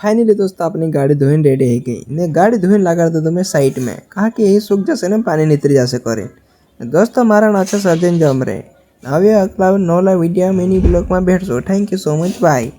Finally दोस्तों अपनी गाड़ी धोइन रेडी है गई ने गाड़ी धोइन लगा दो तुम्हें साइड में कहा कि यही सूख जैसे ना पानी नितरी जैसे करे दोस्तों मारा अच्छा सर्जन जम रहे अभी अगला नौला वीडियो मिनी ब्लॉग में भेट so thank you so much bye.